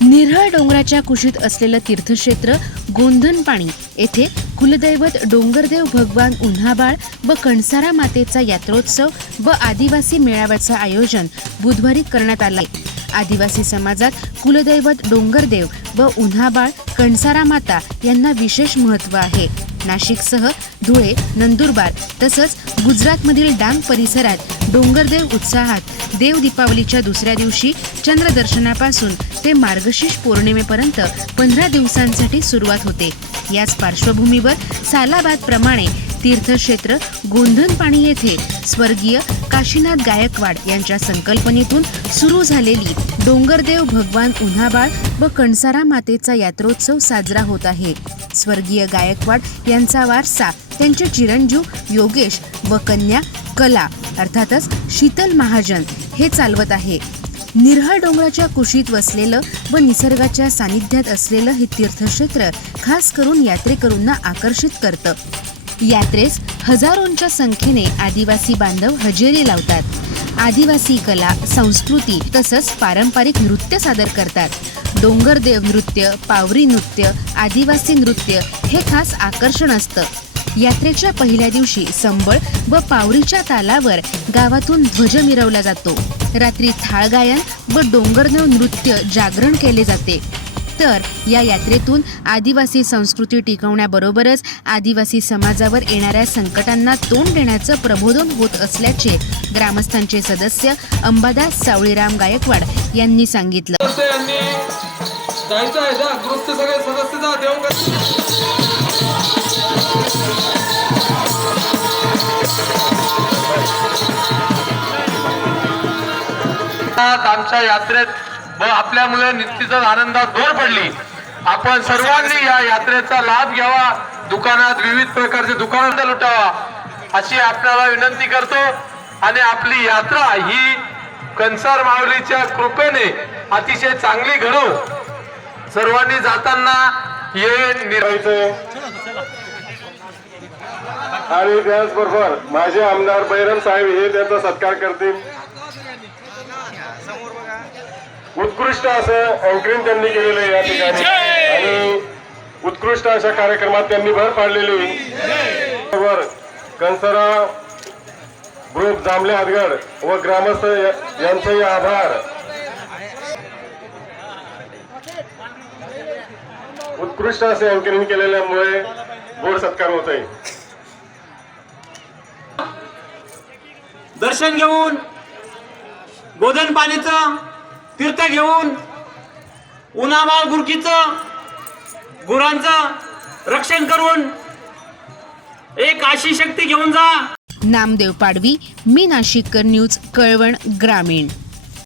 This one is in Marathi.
निरळ डोंगराच्या कुशीत असलेलं तीर्थक्षेत्र गोंधनपाणी येथे कुलदैवत डोंगरदेव भगवान उन्हाबाळ व कणसारा मातेचा यात्रोत्सव व आदिवासी मेळाव्याचं आयोजन बुधवारी करण्यात आलं आहे। आदिवासी समाजात कुलदैवत डोंगरदेव व उन्हाबाळ कणसारा माता यांना विशेष महत्त्व आहे। नाशिकसह धुळे, नंदुरबार तसंच गुजरातमधील डांग परिसरात डोंगरदेव उत्साहात देव दीपावलीच्या दुसऱ्या दिवशी चंद्रदर्शनापासून ते मार्गशीर्ष पौर्णिमेपर्यंत 15 दिवसांसाठी सुरुवात होते। याच पार्श्वभूमीवर सालाबाद प्रमाणे तीर्थक्षेत्र गोंधनपाणी येथे स्वर्गीय काशीनाथ गायकवाड यांच्या संकल्पनेतून सुरू झालेली डोंगरदेव भगवान उन्हाबाळ व कणसारा मातेचा यात्रोत्सव साजरा होत आहे। स्वर्गीय गायकवाड यांचा वारसा त्यांचे चिरंजीव योगेश व कन्या कला अर्थातच शीतल महाजन हे चालवत आहे। निरळ डोंगराच्या कुशीत वसलेलं व निसर्गाच्या सानिध्यात असलेलं हे तीर्थक्षेत्र खास करून यात्रेकरूंना आकर्षित करतं। यात्रेस हजारोंच्या संख्येने आदिवासी बांधव हजेरी लावतात। आदिवासी कला, संस्कृती तसंच पारंपरिक नृत्य सादर करतात। डोंगरदेव नृत्य, पावरी नृत्य, आदिवासी नृत्य हे खास आकर्षण असतं। यात्रेच्या पहिल्या दिवशी संबळ व पावरीच्या तालावर गावातून ध्वज मिरवला जातो। रात्री थाळ गायन व डोंगरदेव नृत्य जागरण केले जाते। तर या यात्रेतून आदिवासी संस्कृती टिकवण्याबरोबरच आदिवासी समाजावर येणाऱ्या संकटांना तोंड देण्याचं प्रबोधन होत असल्याचे ग्रामस्थांचे सदस्य अंबादास सावळीराम गायकवाड यांनी सांगितलं। आमच्या यात्रेत व आपल्यामुळे निश्चितच आनंदात भर पडली। आपण सर्वांनी या यात्रेचा लाभ घ्यावा, दुकानात विविध प्रकारचे दुकानात लुटावा अशी आपल्याला विनंती करतो। आणि आपली यात्रा ही कणसार माऊलीच्या कृपेने अतिशय चांगली घडो। सर्वांनी जाताना हे निरायचं आणि त्याचबरोबर माझे आमदार बैरम साहेब हे त्यांचा सत्कार करतील। उत्कृष्ट असं अँकरिंग त्यांनी केलेलं आहे या ठिकाणी आणि उत्कृष्ट अशा कार्यक्रमात त्यांनी भर पाडलेली। कणसारा ग्रुप, जांभले हातगड व ग्रामस्थ यांचेही आभार। उत्कृष्ट असे अँकरिंग केलेल्यामुळे गोड सत्कार होत आहे। दर्शन घेऊन गोंधनपाणीचं तीर्थ घेऊन उन्हाबाळ गुरकीचं गुरांचं रक्षण करून एक अशी शक्ती घेऊन जा। नामदेव पाडवी, मी नाशिककर न्यूज, कळवण ग्रामीण।